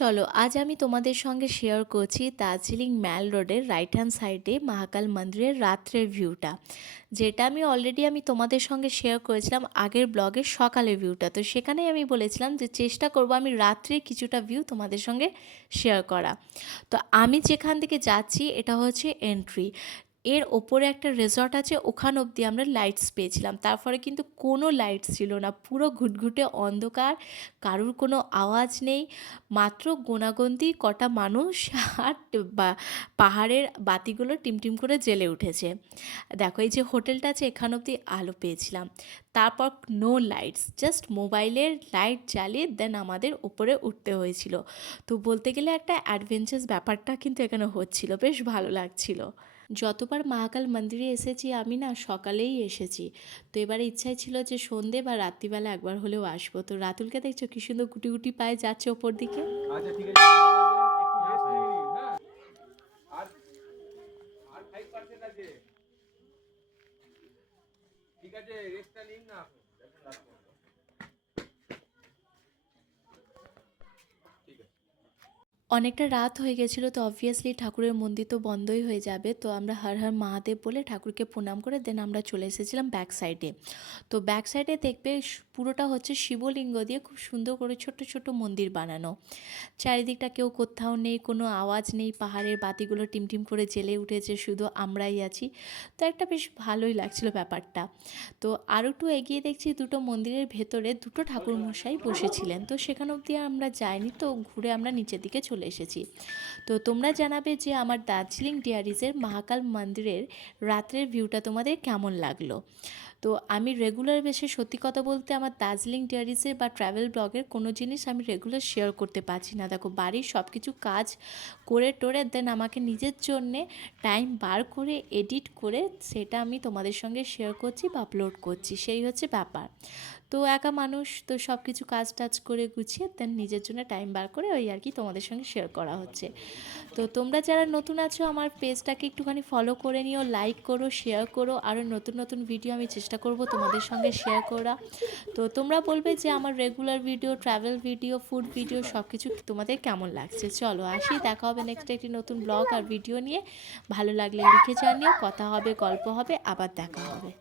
চলো আজ আমি তোমাদের সঙ্গে শেয়ার করছি দার্জিলিং ম্যাল রোডের রাইট হ্যান্ড সাইডে মহাকাল মন্দিরের রাত্রের ভিউটা, যেটা আমি তোমাদের সঙ্গে শেয়ার করেছিলাম আগের ব্লগের সকালের ভিউটা। তো সেখানেই আমি বলেছিলাম যে চেষ্টা করব আমি রাত্রে কিছুটা ভিউ তোমাদের সঙ্গে শেয়ার করা। তো আমি যেখান থেকে যাচ্ছি এটা হচ্ছে এন্ট্রি, এর ওপরে একটা রিসর্ট আছে, ওখান অবধি আমরা লাইটস পেয়েছিলাম, তারপরে কিন্তু কোনো লাইটস ছিল না, পুরো ঘুটঘুটে অন্ধকার, কারুর কোনো আওয়াজ নেই, মাত্র গোনাগন্তি কটা মানুষ আর পাহাড়ের বাতিগুলো টিমটিম করে জ্বেলে উঠেছে। দেখো এই যে হোটেলটা আছে এখান অবধি আলো পেয়েছিলাম, তারপর নো লাইটস, জাস্ট মোবাইলের লাইট জ্বালিয়ে দেন আমাদের উপরে উঠতে হয়েছিল। তো বলতে গেলে একটা অ্যাডভেঞ্চার্স ব্যাপারটা কিন্তু এখানে হচ্ছিল, বেশ ভালো লাগছিল। যতবার মহাকাল মন্দিরে এসেছি আমি না সকালেই এসেছি, তো এবারে ইচ্ছাই ছিল যে সন্ধে বা রাত্রিবেলা একবার হলেও আসবো। তো রাতুলকে দেখছো কি সুন্দর গুটি গুটি পায়ে যাচ্ছে ওপর দিকে। আচ্ছা ঠিক আছে হ্যাঁ আর আর 5% আছে ঠিক আছে রেস্টটা নিন না ঠিক আছে অনেকটা রাত হয়ে গেছিলো, তো অবভিয়াসলি ঠাকুরের মন্দির তো বন্ধই হয়ে যাবে, তো আমরা হর হর মহাদেব বলে ঠাকুরকে প্রণাম করে দেন আমরা চলে এসেছিলাম ব্যাক সাইডে। তো ব্যাক সাইডে দেখবে পুরোটা হচ্ছে শিবলিঙ্গ দিয়ে খুব সুন্দর করে ছোট্ট ছোট্ট মন্দির বানানো, চারিদিকটা কেউ কোথাও নেই, কোনো আওয়াজ নেই, পাহাড়ের বাতিগুলো টিমটিম করে জ্বেলে উঠেছে, শুধু আমরাই আছি। তো একটা বেশ ভালোই লাগছিল ব্যাপারটা। তো আরও একটু এগিয়ে দেখছি দুটো মন্দিরের ভেতরে দুটো ঠাকুরমশাই বসেছিলেন, তো সেখান অবধি আমরা যাইনি, তো ঘুরে আমরা নিচের দিকে চলে এসেছি। তো তোমরা জানাবে যে আমার দার্জিলিং ডিয়ারিজের মহাকাল মন্দিরের রাত্রের ভিউটা তোমাদের কেমন লাগলো। তো আমি রেগুলার বেশি সত্যি কথা বলতে আমার দার্জিলিং ডিয়ারিজের বা ট্রাভেল ব্লগের কোনো জিনিস আমি রেগুলার শেয়ার করতে পারছি না। দেখো বাড়ির সব কিছু কাজ করে টোরে দেন আমাকে নিজের জন্যে টাইম বার করে এডিট করে সেটা আমি তোমাদের সঙ্গে শেয়ার করছি বা আপলোড করছি, সেই হচ্ছে ব্যাপার। তো একা মানুষ তো সব কিছু কাজ টাজ করে গুছিয়ে দেন নিজের জন্য টাইম বার করে ওই আর কি তোমাদের সঙ্গে শেয়ার করা হচ্ছে। তো তোমরা যারা নতুন আছো আমার পেজটাকে একটুখানি ফলো করে নিও, লাইক করো, শেয়ার করো, আরও নতুন নতুন ভিডিও আমি চেষ্টা করব তোমাদের সঙ্গে শেয়ার করা। তো তোমরা বলবে যে আমার regular video, travel video, food video সব কিছু তোমাদের কেমন লাগছে। চলো আসি, দেখা হবে নেক্সট একটি নতুন ব্লগ আর ভিডিও নিয়ে। ভালো লাগলে লিখে জানিও, কথা হবে, গল্প হবে, আবার দেখা হবে।